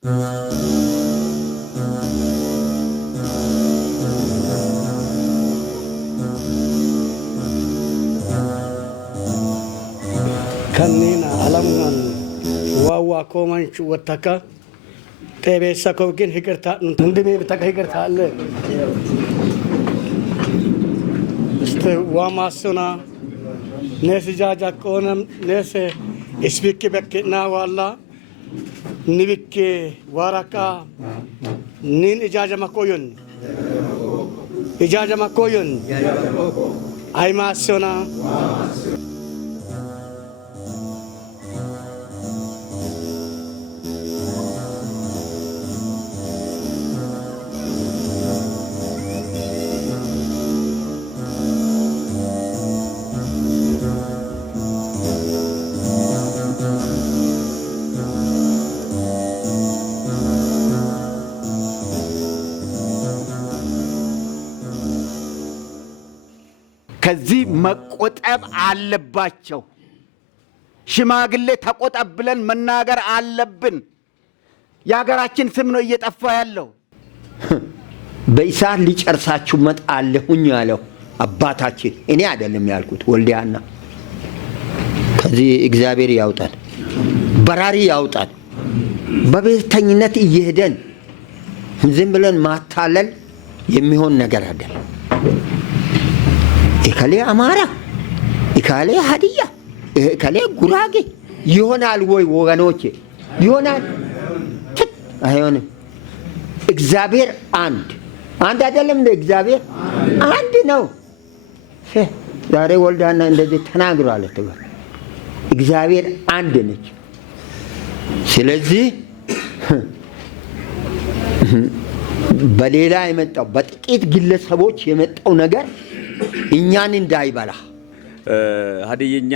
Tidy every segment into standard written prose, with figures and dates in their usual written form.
كنينا علمنا واوا كومان شو وتكا تبيسا كوكين هكرتا ندمي بتك هكرتا الله است واماسونا ناس جاجا كونم ناس اسبيك بكنا والله نبيك واركا نين إجازة ما كوين إجازة ما كوين أي ماسونا ከዚህ መቆጠብ አለባቸው ሽማግሌ ተቆጠብ ብለን መናገር አለብን ያገራችን ስም ነው እየጠፋ ያለው በኢሳት ሊጨርሳችሁ መጣለሁኝ ያለው አባታችን እኔ አይደለም ያልኩት ወልዲያና ከዚህ እግዚአብሔር ያውጣን በራሪ ያውጣን በቤተኝነት እየሄደን ዝም ብለን ማታለል የሚሆን ነገር አይደለም ኢካሌ አማራ ኢካሌ ሀዲያ ኢካሌ ጉራጌ ይሆናል ወይ ወገኖቼ ይሆናል አይሆንም እግዚአብሔር አንድ አይደለም እንደ እግዚአብሔር አንድ ነው ዛሬ ወልዳና እንደዚህ ተናግሯል ተባለ እግዚአብሔር አንድ ነች ስለዚህ በሌላ የመጣው በጥቂት ግለሰቦች የመጣው ነገር እኛን እንዳይበላ ሀዲይኛ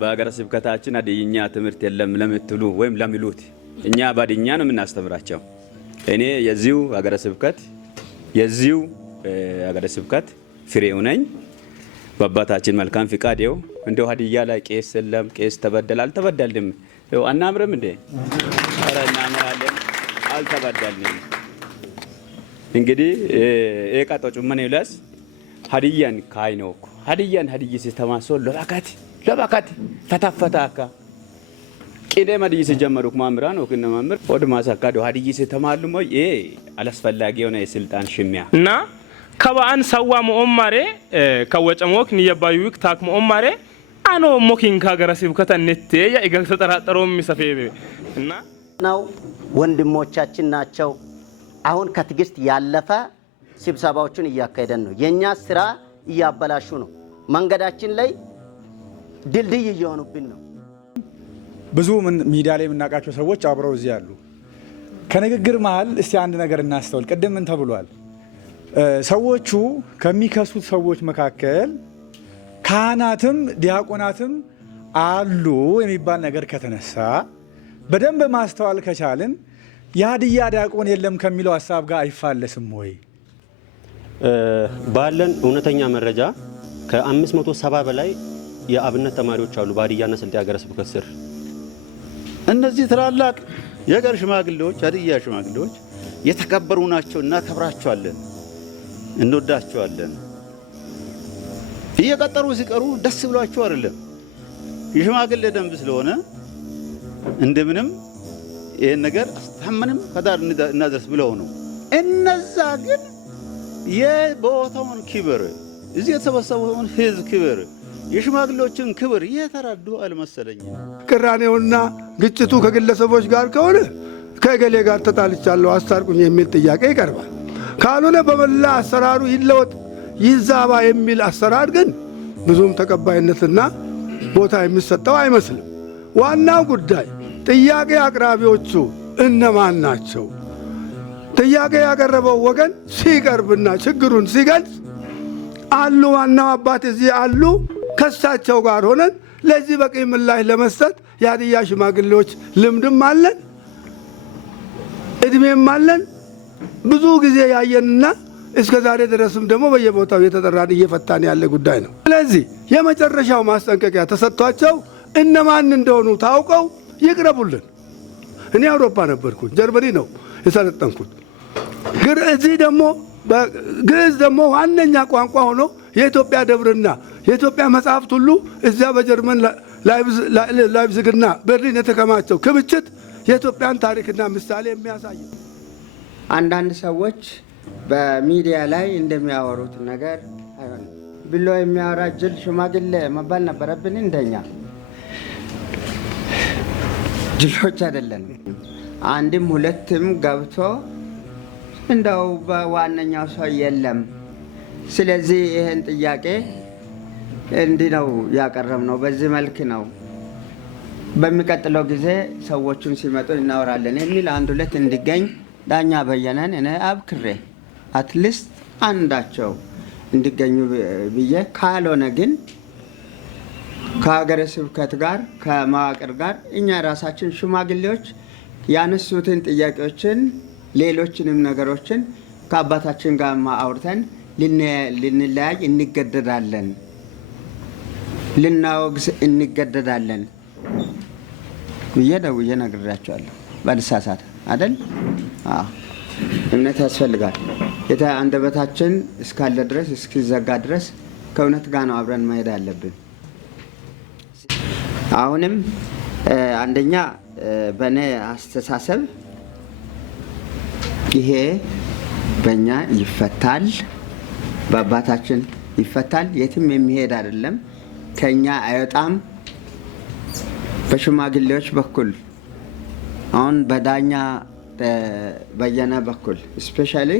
በአገረ ስብከታችን ሀዲይኛ ትምህርት የለም ለምትሉ ወይም ለሚሉት እኛ ባድኛ ነው የምናስተምራቸው እኔ የዚሁ አገረ ስብከት ፍሬው ነኝ በአባታችን መልካም ፍቃዴው እንደው ሀዲያ ላይ ቄስ የለም ቄስ ተበደል አልተበደልንም አናምርም እንዴ ኧረ እናምራለን አልተበደልንም እንግዲህ ኤቃጦ ጩመኔ ይላስ ሀዲያን ካይኖክ ሀዲያን ሀዲይስ ተማሶ ለባካት ፈታፈታካ ቅዴ ማዲይስ ጀመሩክ ማምራን ወክነ ማምር ወደ ማሳካዶ ሀዲይስ ተማልሞ አላስፈላጊ የሆነ የስልጣን ሽሚያ እና ከባን ሰዋ ሙኡማሬ ከወጨሞክ ንየባዩክ ታክ ሙኡማሬ አኖ ሞኪን ካገረሲብ ከተነቴ ያይገል ተጠራጠሮም ሚሰፈይ እና ነው ወንድሞቻችን ናቸው አሁን ከትግስት ያለፈ ስብሰባዎችን እያካሄደን ነው የኛ ስራ እያበላሹ ነው መንገዳችን ላይ ድልድይ እየሆኑብን ነው ብዙ ሚዲያ ላይ የምናቃቸው ሰዎች አብረው እዚህ ያሉ ከንግግር መሃል እስቲ አንድ ነገር እናስተውል ቀደም ምን ተብሏል ሰዎቹ ከሚከሱት ሰዎች መካከል ካህናትም ዲያቆናትም አሉ የሚባል ነገር ከተነሳ በደንብ ማስተዋል ከቻልን ያድያ ዲያቆን የለም ከሚለው ሐሳብ ጋር አይፋለስም ወይ ባለን እውነተኛ መረጃ ከ570 በላይ የአብነት ተማሪዎች አሉ ባዲያና ስልጤ ሀገረ ስብከት ስር እነዚህ ትላላቅ የሀገር ሽማግሌዎች ሀዲያ ሽማግሌዎች የተከበሩ ናቸው እናከብራቸዋለን እንወዳቸዋለን እየቀጠሩ ሲቀሩ ደስ ብሏቸው አይደለም የሽማግሌ ደንብ ስለሆነ እንደምንም ይሄን ነገር አስተማመንም ከዳር እናደርስ ብለው ነው እነዛ ግን የቦታውን ክብር እዚህ የተሰበሰበውን ህዝብ ክብር የሽማግሌዎችን ክብር የተራዱ አልመሰለኝም ቅራኔውና ግጭቱ ከግለሰቦች ጋር ከሆነ ከገሌ ጋር ተጣልቻለሁ አስታርቁኝ የሚል ጥያቄ ይቀርባል ካልሆነ በመላ አሰራሩ ይለወጥ ይዛባ የሚል አሰራር ግን ብዙም ተቀባይነትና ቦታ የሚሰጠው አይመስልም ዋናው ጉዳይ ጥያቄ አቅራቢዎቹ እነማን ናቸው ጥያቄ ያቀረበው ወገን ሲቀርብና ችግሩን ሲገልጽ አሉ ዋናው አባት እዚህ አሉ ከሳቸው ጋር ሆነን ለዚህ በቂ ምላሽ ለመስጠት ያድያ ሽማግሌዎች ልምድም አለን እድሜም አለን ብዙ ጊዜ ያየንና እስከ ዛሬ ድረስም ደግሞ በየቦታው የተጠራን እየፈታን ያለ ጉዳይ ነው ስለዚህ የመጨረሻው ማስጠንቀቂያ ተሰጥቷቸው እነማን እንደሆኑ ታውቀው ይቅረቡልን እኔ አውሮፓ ነበርኩኝ፣ ጀርመኒ ነው የሰለጠንኩት። ግን እዚህ ደግሞ ግዕዝ ደግሞ ዋነኛ ቋንቋ ሆኖ የኢትዮጵያ ደብርና የኢትዮጵያ መጽሐፍት ሁሉ እዚያ በጀርመን ላይፕዚግና በርሊን የተከማቸው ክምችት የኢትዮጵያን ታሪክና ምሳሌ የሚያሳይ። አንዳንድ ሰዎች በሚዲያ ላይ እንደሚያወሩት ነገር አይሆንም ብሎ የሚያወራ ጅል ሽማግሌ መባል ነበረብን። እንደኛ ጅሎች አይደለንም። አንድም ሁለትም ገብቶ እንደው በዋነኛው ሰው የለም። ስለዚህ ይህን ጥያቄ እንዲህ ነው ያቀረብነው፣ በዚህ መልክ ነው። በሚቀጥለው ጊዜ ሰዎቹን ሲመጡ እናወራለን የሚል አንድ ሁለት እንዲገኝ ዳኛ በየነን እኔ አብክሬ አትሊስት አንዳቸው እንዲገኙ ብዬ፣ ካልሆነ ግን ከሀገረ ስብከት ጋር ከመዋቅር ጋር እኛ ራሳችን ሽማግሌዎች ያነሱትን ጥያቄዎችን ሌሎችንም ነገሮችን ከአባታችን ጋር አውርተን ልንለያይ እንገደዳለን፣ ልናወግዝ እንገደዳለን ብዬ ደውዬ ነግሬያቸዋለሁ። ባልሳሳት አይደል? እምነት ያስፈልጋል። አንደበታችን እስካለ ድረስ እስኪዘጋ ድረስ ከእውነት ጋር ነው አብረን መሄድ አለብን። አሁንም አንደኛ በእኔ አስተሳሰብ ይሄ በእኛ ይፈታል፣ በአባታችን ይፈታል። የትም የሚሄድ አይደለም፣ ከኛ አይወጣም። በሽማግሌዎች በኩል አሁን በዳኛ በየነ በኩል ስፔሻሊ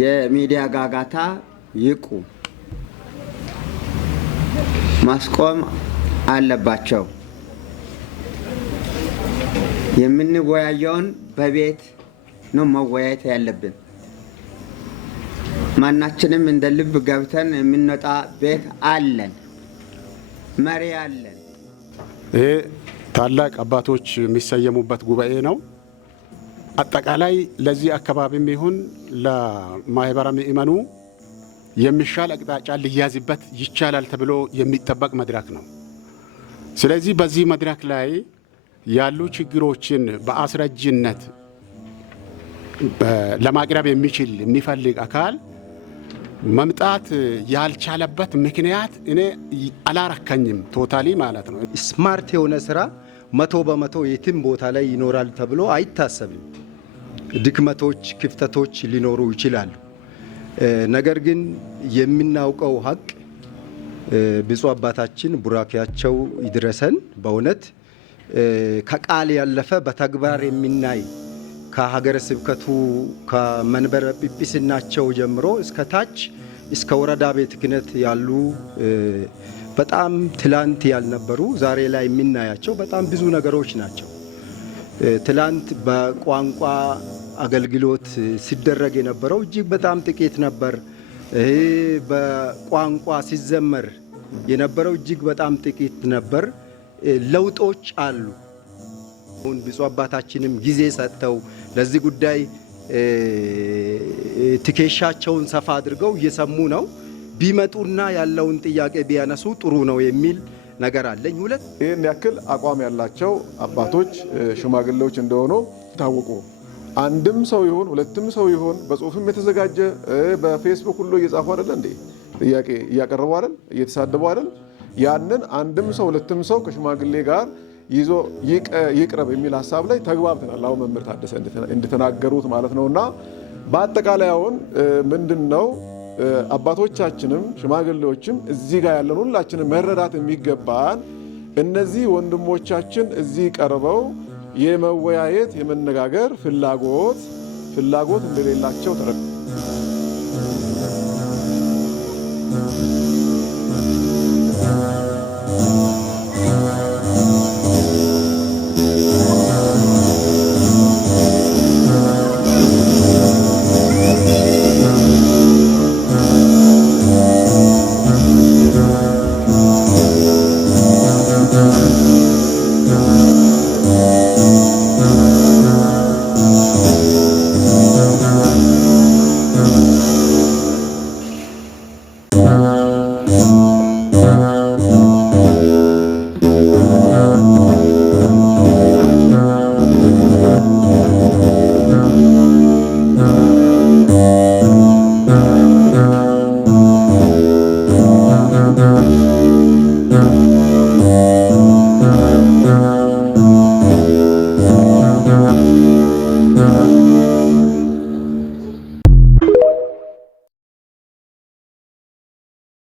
የሚዲያ ጋጋታ ይቁ፣ ማስቆም አለባቸው። የምንወያየውን በቤት ነው መወያየት ያለብን። ማናችንም እንደ ልብ ገብተን የምንወጣ ቤት አለን፣ መሪ አለን። ይሄ ታላቅ አባቶች የሚሰየሙበት ጉባኤ ነው። አጠቃላይ ለዚህ አካባቢም ይሁን ለማህበረ ምእመኑ የሚሻል አቅጣጫ ሊያዝበት ይቻላል ተብሎ የሚጠበቅ መድረክ ነው። ስለዚህ በዚህ መድረክ ላይ ያሉ ችግሮችን በአስረጅነት ለማቅረብ የሚፈልግ አካል መምጣት ያልቻለበት ምክንያት እኔ አላረከኝም። ቶታሊ ማለት ነው። ስማርት የሆነ ስራ 100% የትም ቦታ ላይ ይኖራል ተብሎ አይታሰብም። ድክመቶች፣ ክፍተቶች ሊኖሩ ይችላሉ። ነገር ግን የምናውቀው ሀቅ ብፁዕ አባታችን ቡራኪያቸው ይድረሰን። በእውነት ከቃል ያለፈ በተግባር የሚናይ ከሀገረ ስብከቱ ከመንበረ ጵጵስናቸው ጀምሮ እስከ ታች እስከ ወረዳ ቤተ ክህነት ያሉ በጣም ትላንት ያልነበሩ ዛሬ ላይ የምናያቸው በጣም ብዙ ነገሮች ናቸው። ትላንት በቋንቋ አገልግሎት ሲደረግ የነበረው እጅግ በጣም ጥቂት ነበር። በቋንቋ ሲዘመር የነበረው እጅግ በጣም ጥቂት ነበር። ለውጦች አሉ። አሁን ብፁዕ አባታችንም ጊዜ ሰጥተው ለዚህ ጉዳይ ትከሻቸውን ሰፋ አድርገው እየሰሙ ነው። ቢመጡና ያለውን ጥያቄ ቢያነሱ ጥሩ ነው የሚል ነገር አለኝ። ይህን ያክል አቋም ያላቸው አባቶች ሽማግሌዎች እንደሆኑ ታወቁ። አንድም ሰው ይሁን ሁለትም ሰው ይሁን በጽሁፍም የተዘጋጀ በፌስቡክ ሁሉ እየጻፉ አይደል እንዴ ጥያቄ እያቀረቡ አይደል እየተሳደቡ አይደል? ያንን አንድም ሰው ሁለትም ሰው ከሽማግሌ ጋር ይዞ ይቅረብ የሚል ሀሳብ ላይ ተግባብተናል። አሁን መምህር ታደሰ እንደተናገሩት ማለት ነውና በአጠቃላይ አሁን ምንድነው አባቶቻችንም ሽማግሌዎችም እዚህ ጋር ያለን ሁላችንም መረዳት የሚገባን እነዚህ ወንድሞቻችን እዚህ ቀርበው የመወያየት የመነጋገር ፍላጎት እንደሌላቸው ተረድተናል።